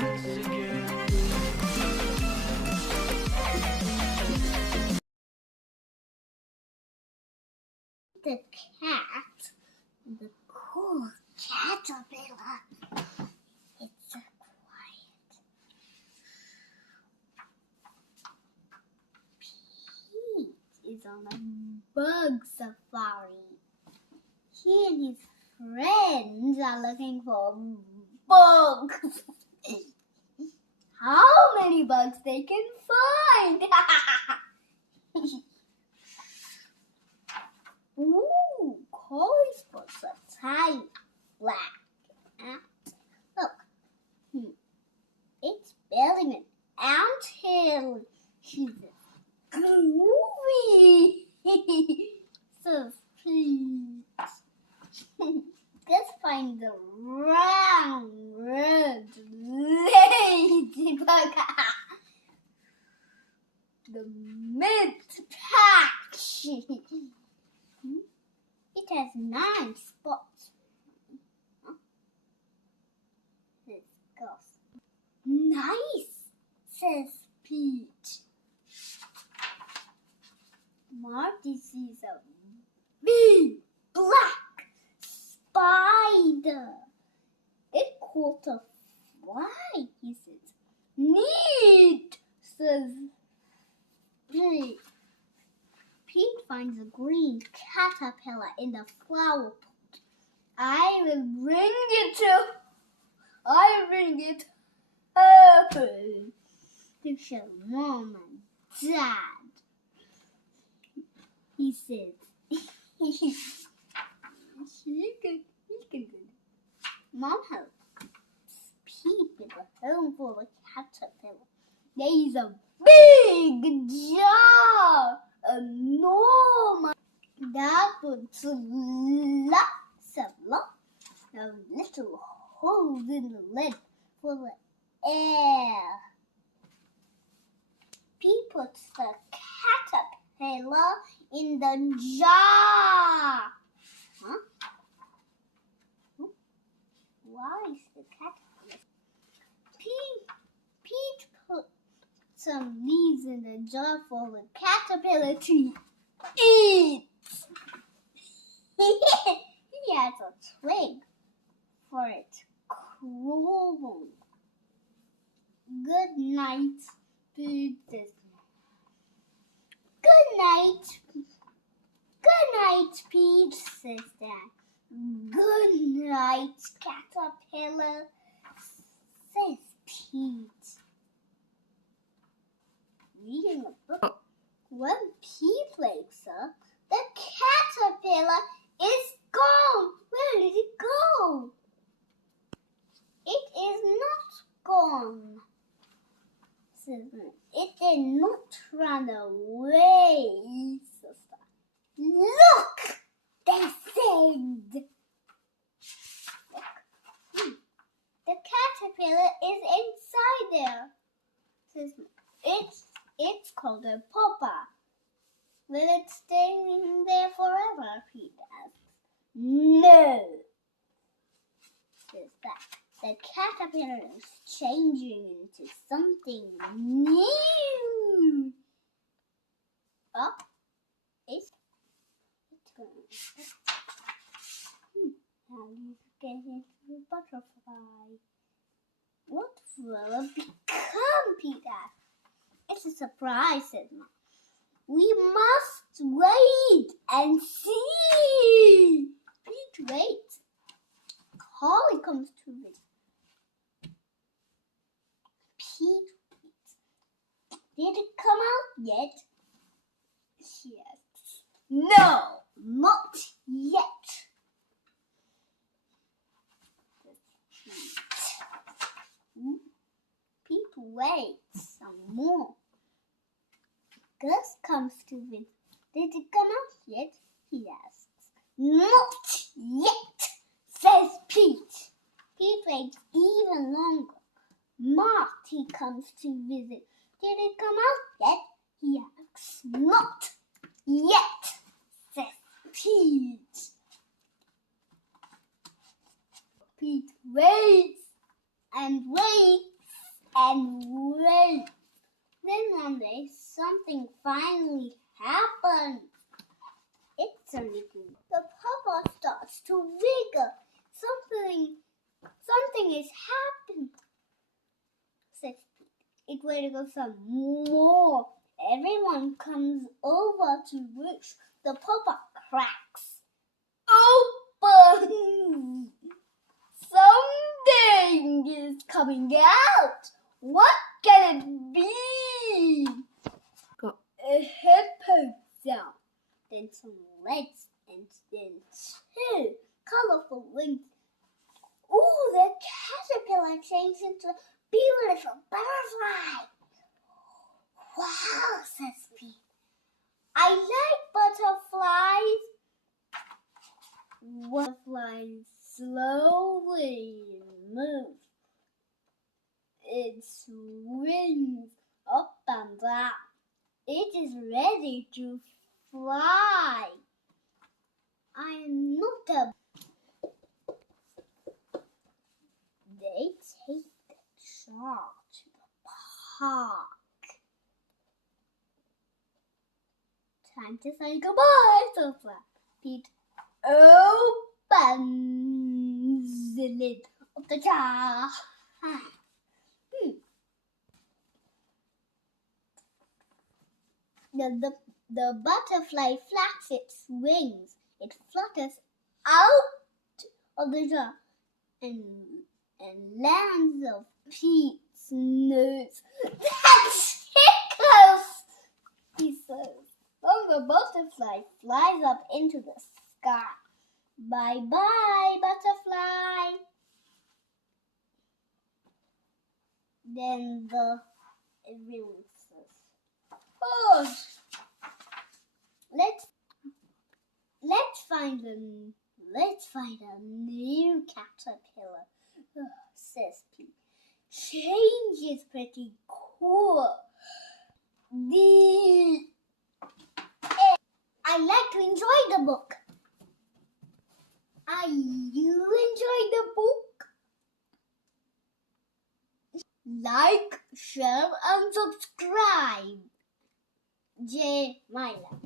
The cat, the cool caterpillar. It's so quiet. Pete is on a bug safari. He and his friends are looking for bugs. How many bugs they can find? Ooh, Corey spots a tiny black ant. Look, it's building an anthill. She's groovy. So sweet. Let's find the round, red ladybug. The mint patch. It has 9 spots. Let's go. Nice, says Pete. Marty sees a big black spider. It caught a fly, he says. Neat, says Pete. Pete finds a green caterpillar in the flower pot. I will bring it home to show Mom and Dad. He says, he can do. Mom helps Pete with a home for the caterpillar. There is a big jar. Enormous. Dad puts lots of little holes in the lid for the air. Pete puts the caterpillar in the jar. Huh? Why is the caterpillar? Pete put some leaves in the jar for the caterpillar to eat. He has a twig for it to crawl on. Good night, Pete says. Good night. Good night, Pete says Dad. Good night, caterpillar, says Pete. Reading a book. When Pete wakes up, the caterpillar is gone. Where did it go? It is not gone. It did not run away. Look, they said. Look. The caterpillar is inside there. It's called a pupa. Will it stay in there forever? Pete asks. No, says that. The caterpillar is changing into something new. Oh, it's going. Now you get into the butterfly. What will it become? Pete asks. It's a surprise, said Mom. We must wait and see. Pete waits. Holly comes to visit. Pete waits. Did it come out yet? She asks. No, not yet. Pete waits some more. Gus comes to visit. Did it come out yet? He asks. Not yet, says Pete. Pete waits even longer. Marty comes to visit. Did it come out yet? He asks. Not yet, says Pete. Pete waits and waits and wait. Then one day something finally happened. It's a little. The papa starts to wiggle. Something is happening. Says Pete. It will go some more. Everyone comes over to which the papa cracks open. Something is coming out. What can it be? Got a hippo sound. Then some legs and then two colorful wings. Ooh, the caterpillar changed into a beautiful butterfly. Wow, says Pete. I like butterflies. Butterflies slowly move its wings up and down. It is ready to fly. I am not a. They take the child to the park. Time to say goodbye, so Pete opens the lid of the jar. The butterfly flaps its wings. It flutters out of the jar and lands on Pete's nose. That's Hiccups, he says. Then the butterfly flies up into the sky. Bye-bye, butterfly. Then everyone says, oh, let's find a new caterpillar, says Pete. Change is pretty cool. I like to enjoy the book. Are you enjoying the book? Like, share, and subscribe. J. Myla.